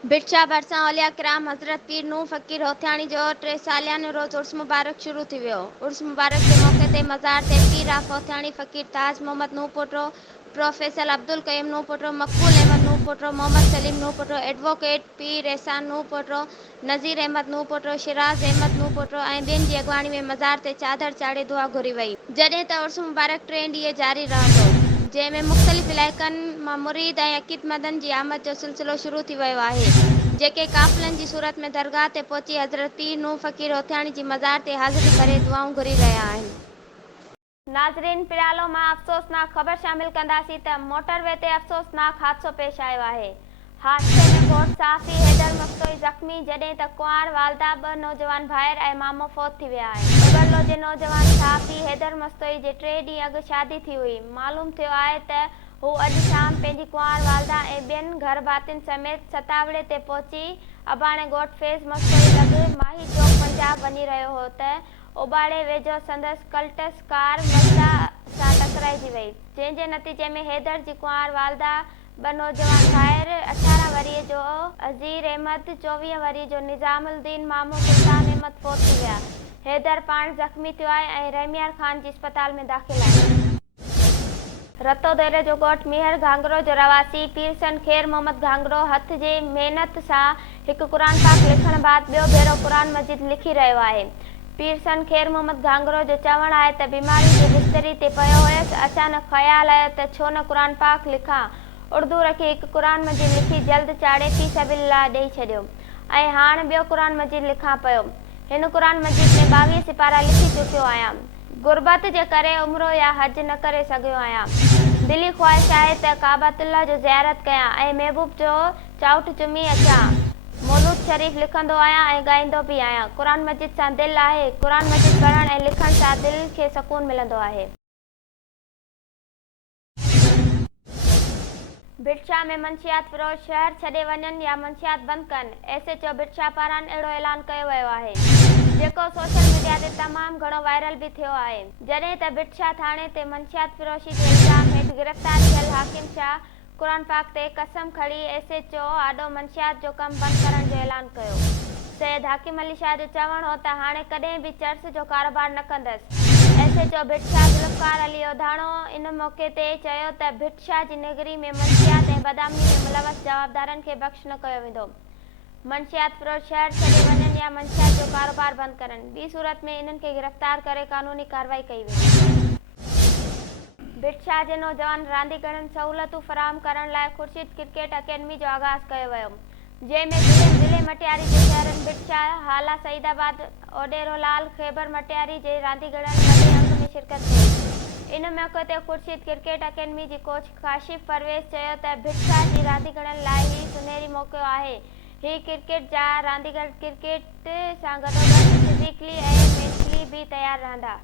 बिरछा भरिसां औलिया किराम हज़रत पीर नूह फ़कीर होथियाणी जो 3 सालियानो रोज़ उर्स मुबारक शुरू थी वियो। उर्स मुबारक जे मौक़े ते मज़ार ते पीर आफ होथियाणी फ़कीर ताज मोहम्मद नूह पोटो, प्रोफेसर अब्दुल कयूम नूह पोटो, मक़बूल अहमद नूह पोटो, मोहम्मद सलीम नूह पोटो, एडवोकेट पीर एहसान नूह पोटो, नज़ीर अहमद नूह पोटो, शिराज अहमद नूह पोटो ऐं ॿियनि जी अॻवाणी में मज़ार ते चादर चाढ़े दुआ घुरी वई। जॾहिं त उर्स मुबारक 3 ॾींहं जारी रहंदो, जंहिं में मुख़्तलिफ़ इलाइक़नि मां मुरीद ऐं अक़ीदतमंदनि जी आमद जो सिलसिलो शुरू थी वियो आहे, जेके काफ़िलनि जी सूरत में दरगाह ते पहुची हज़रत पीर नूह फ़कीर होथियाणी जी मज़ार ते हाज़िरी करे दुआऊं घुरी रहिया आहिनि। नाज़रीन, पिरालो मां अफ़सोसनाक ख़बर शामिल कंदासीं त मोटरवे ते अफ़सोसनाक हादसो पेश आयो आहे। हादसे में कोट साफ़ी हैदर मस्तोई ज़ख़्मी, जॾहिं त कुंवार वालदा 2 नौजवान भाइर ऐं मामो फ़ौत थी विया आहिनि। उबरलो जे नौजवान साफ़ी हैदर मस्तोई जे 3 ॾींहं अॻु शादी थी हुई। मालूम थियो आहे त हू अॼु शाम पंहिंजी कुंवार वालदा ऐं ॿियनि घर भातियुनि समेत सतावड़े ते पहुची अबाणे ॻोठ फैज़ मस्तोई लॻ माही चौक पंजाब वञी रहियो हो त ओबाणे वेझो संदसि कल्टस कार मज़दा सां टकराइजी वई, जंहिं जे नतीजे में हैदर जी कुंवार वालदा, 2 नौजवान भाइर 18 वरीअ जो अज़ीर अहमद, 24 वरीअ जो निज़ामुद्दीन मामो सुल्तान अहमद फ़ौत थी विया। हैदर पाण ज़ख़्मी थियो आहे ऐं रहमियार ख़ान जी अस्पताल में दाख़िल आहे। रतोदेरे जो ॻोठ मीहर घांगरो जो रवासी पीरसन ख़ैर मोहम्मद घांगरो हथ जे महिनत सां हिकु क़ुरान पाक लिखण बैदि ॿियो भेरो क़ुरान मजीद लिखी रहियो आहे। पीरसन ख़ैर मोहम्मद घांगरो जो चवणु आहे त बीमारी जे बिस्तरी ते पियो हुयसि, अचानक ख़्यालु आयो त छो न क़ुरान पाक लिखां। उर्दू रखी हिकु क़ुरान मजीद लिखी जल्द चाढ़े फी सबिलिल्लाह ॾेई छॾियो ऐं हाणे ॿियो क़ुरान मजीद लिखां पियो। हिन क़ुरान मजीद में 22 सिपारा लिखी चुकियो आहियां। गुरबत जे करे उम्रो या हज न करे सघियो आहियां। दिली ख़्वाहिश आहे त काबतुल्लाह जो ज़ियारत कयां ऐं महबूब जो चाउठ चुमी अचां। मौलूद शरीफ़ लिखंदो आहियां ऐं ॻाईंदो बि आहियां। क़ुरान मजीद सां दिलि आहे। क़ुरान मजीद पढ़ण ऐं लिखण सां दिलि खे सुकून मिलंदो आहे। बिरछा में मंशियात फ़िरोज़ शहर छॾे वञनि या मंशियात बंदि कनि, एसएचओ बिरछा पारां अहिड़ो ऐलान कयो वियो आहे, जेको सोशल मीडिया ते तमामु घणो वायरल बि थियो आहे। जॾहिं त बिरछा थाणे ते मंशियात फ़िरोशी जे इल्ज़ाम हेठि गिरफ़्तार थियल हाकिम शाह क़ुरान पाक ते कसम खणी एसएचओ आॾो मंशियात जो कमु बंदि करण जो ऐलान कयो। सैयद हाकिम अली शाह जो चवणु हो त हाणे कॾहिं बि चर्च जो कारोबार न कंदसि। एसएचओ बिरछा ज़ुल्फ़कार अली ओधाणो इन मौक़े ते चयो त बिरछा जी नगरी में मंशियात ऐं बदामी में मुलवस जवाबदारनि खे बख़्श न कयो वेंदो। मंशियात फ़िरोज़ शहर छॾे वञनि या मंशियात जो कारोबार बंदि करनि, ॿी सूरत में इन्हनि खे गिरफ़्तार करे क़ानूनी कार्रवाई कई वेंदी। बिरछा जे नौजवान रांदीगरनि सहूलियतूं फ़राहम करण लाइ ख़ुर्शीद क्रिकेट अकेडमी जो आगाज़ कयो वियो, जंहिं में ज़िले मटियारी जे शहरनि बिरछा, हाला सईदाबाद, ओडेरोलाल, ख़ैबर मटियारी जे रांदीगरनि वॾे अंग में शिरकत कई। इन मौक़े ते ख़ुर्शीद क्रिकेट अकेडमी जी कोच काशिफ़ परवेज़ चयो त बिरछा जी रांदीगरनि लाइ ही सुनहरी मौक़ो आहे। ही क्रिकेट जा रांदीगर क्रिकेट सां गॾोगॾु फिज़िकली ऐं मेंटली बि तयारु रहंदा।